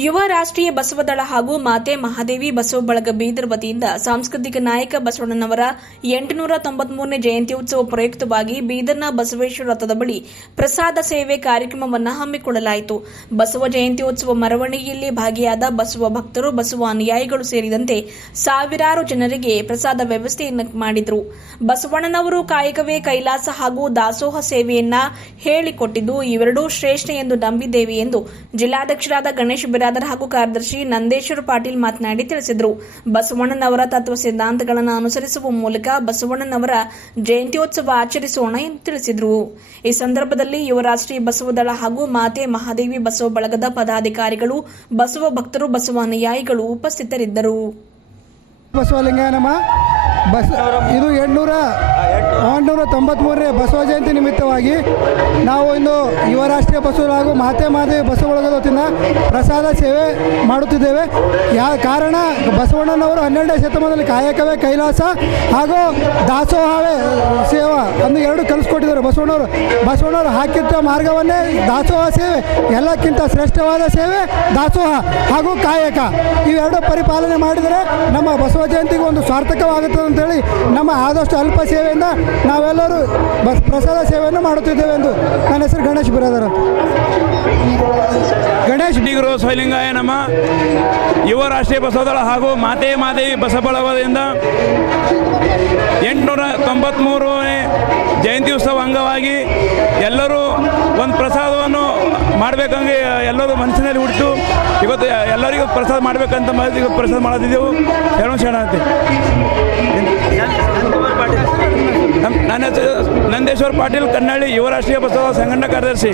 ಯುವ ರಾಷ್ಟ್ರೀಯ ಬಸವದಳ ಹಾಗೂ ಮಾತೆ ಮಹಾದೇವಿ ಬಸವ ಬಳಗ ಬೀದರ್ ವತಿಯಿಂದ ಸಾಂಸ್ಕೃತಿಕ ನಾಯಕ ಬಸವಣ್ಣನವರ 893ನೇ ಜಯಂತ್ಯುತ್ಸವ ಪ್ರಯುಕ್ತವಾಗಿ ಬೀದರ್ನ ಬಸವೇಶ್ವರ ರಥದ ಬಳಿ ಪ್ರಸಾದ ಸೇವೆ ಕಾರ್ಯಕ್ರಮವನ್ನು ಹಮ್ಮಿಕೊಳ್ಳಲಾಯಿತು. ಬಸವ ಜಯಂತ್ಯೋತ್ಸವ ಮೆರವಣಿಗೆಯಲ್ಲಿ ಭಾಗಿಯಾದ ಬಸವ ಭಕ್ತರು, ಬಸವ ಅನುಯಾಯಿಗಳು ಸೇರಿದಂತೆ ಸಾವಿರಾರು ಜನರಿಗೆ ಪ್ರಸಾದ ವ್ಯವಸ್ಥೆಯನ್ನು ಮಾಡಿದರು. ಬಸವಣ್ಣನವರು ಕಾಯಕವೇ ಕೈಲಾಸ ಹಾಗೂ ದಾಸೋಹ ಸೇವೆಯನ್ನ ಹೇಳಿಕೊಟ್ಟಿದ್ದು ಇವೆರಡೂ ಶ್ರೇಷ್ಠ ಎಂದು ನಂಬಿದ್ದೇವೆ ಎಂದು ಜಿಲ್ಲಾಧ್ಯಕ್ಷರಾದ ಗಣೇಶ್ ಬಿರಾದರ್ ಹಾಗೂ ಕಾರ್ಯದರ್ಶಿ ನಂದೇಶ್ವರ ಪಾಟೀಲ್ ಮಾತನಾಡಿ ತಿಳಿಸಿದರು. ಬಸವಣ್ಣನವರ ತತ್ವ ಸಿದ್ಧಾಂತಗಳನ್ನು ಅನುಸರಿಸುವ ಮೂಲಕ ಬಸವಣ್ಣನವರ ಜಯಂತ್ಯೋತ್ಸವ ಆಚರಿಸೋಣ ಎಂದು ತಿಳಿಸಿದರು. ಈ ಸಂದರ್ಭದಲ್ಲಿ ಯುವ ರಾಷ್ಟ್ರೀಯ ಬಸವದಳ ಹಾಗೂ ಮಾತೆ ಮಹಾದೇವಿ ಬಸವ ಬಳಗದ ಪದಾಧಿಕಾರಿಗಳು, ಬಸವ ಭಕ್ತರು, ಬಸವ ಅನುಯಾಯಿಗಳು ಉಪಸ್ಥಿತರಿದ್ದರು. ಇದು 893ನೇ ಬಸವ ಜಯಂತಿ ನಿಮಿತ್ತವಾಗಿ ನಾವು ಇಂದು ಯುವ ರಾಷ್ಟ್ರೀಯ ಬಸವ ಹಾಗೂ ಮಾತೆ ಮಹಾದೇವಿ ಬಸವ ಬಳಗದ ವತಿಯಿಂದ ಪ್ರಸಾದ ಸೇವೆ ಮಾಡುತ್ತಿದ್ದೇವೆ. ಕಾರಣ ಬಸವಣ್ಣನವರು 12ನೇ ಶತಮಾನದಲ್ಲಿ ಕಾಯಕವೇ ಕೈಲಾಸ ಹಾಗೂ ದಾಸೋಹವೇ ಸೇವಾ ಅಂದು ಎರಡು ಕಲಿಸ್ಕೊಟ್ಟಿದ್ದಾರೆ. ಬಸವಣ್ಣವರು ಹಾಕಿಟ್ಟ ಮಾರ್ಗವನ್ನೇ ದಾಸೋಹ ಸೇವೆ, ಎಲ್ಲಕ್ಕಿಂತ ಶ್ರೇಷ್ಠವಾದ ಸೇವೆ ದಾಸೋಹ ಹಾಗೂ ಕಾಯಕ. ಇವೆರಡು ಪರಿಪಾಲನೆ ಮಾಡಿದರೆ ನಮ್ಮ ಬಸವ ಜಯಂತಿಗೆ ಒಂದು ಸಾರ್ಥಕವಾಗುತ್ತದೆ ಅಂತೇಳಿ ನಮ್ಮ ಆದಷ್ಟು ಅಲ್ಪ ಸೇವೆಯಿಂದ ನಾವೆಲ್ಲರೂ ಪ್ರಸಾದ ಸೇವೆಯನ್ನು ಮಾಡುತ್ತಿದ್ದೇವೆ ಎಂದು ನನ್ನ ಹೆಸರು ಗಣೇಶ್ ಬಿರಾದರ್. ಗಣೇಶ್ ಡಿಗ್ರೋ ಸ್ವಲಿಂಗಾಯ ನಮ್ಮ ಯುವ ರಾಷ್ಟ್ರೀಯ ಬಸವದಳ ಹಾಗೂ ಮಾತೆ ಮಹಾದೇವಿ ಬಸವ ಬಳಗದಿಂದ 893ನೇ ಜಯಂತಿ ಉತ್ಸವ ಅಂಗವಾಗಿ ಎಲ್ಲರೂ ಒಂದು ಪ್ರಸಾದವನ್ನು ಮಾಡಬೇಕಂಗೆ ಎಲ್ಲರೂ ಮನಸ್ಸಿನಲ್ಲಿ ಹುಟ್ಟಿತು. ಇವತ್ತು ಎಲ್ಲರಿಗೂ ಪ್ರಸಾದ ಮಾಡಬೇಕಂತ ಪ್ರಸಾದ ಮಾಡೋದಿದ್ದೆವು. ಶರಣ ಅಂತೆ. ನನ್ನ ನಂದೇಶ್ವರ ಪಾಟೀಲ್ ಕನ್ನಳ್ಳಿ ಯುವ ರಾಷ್ಟ್ರೀಯ ಬಸವ ಸಂಘಟನಾ ಕಾರ್ಯದರ್ಶಿ.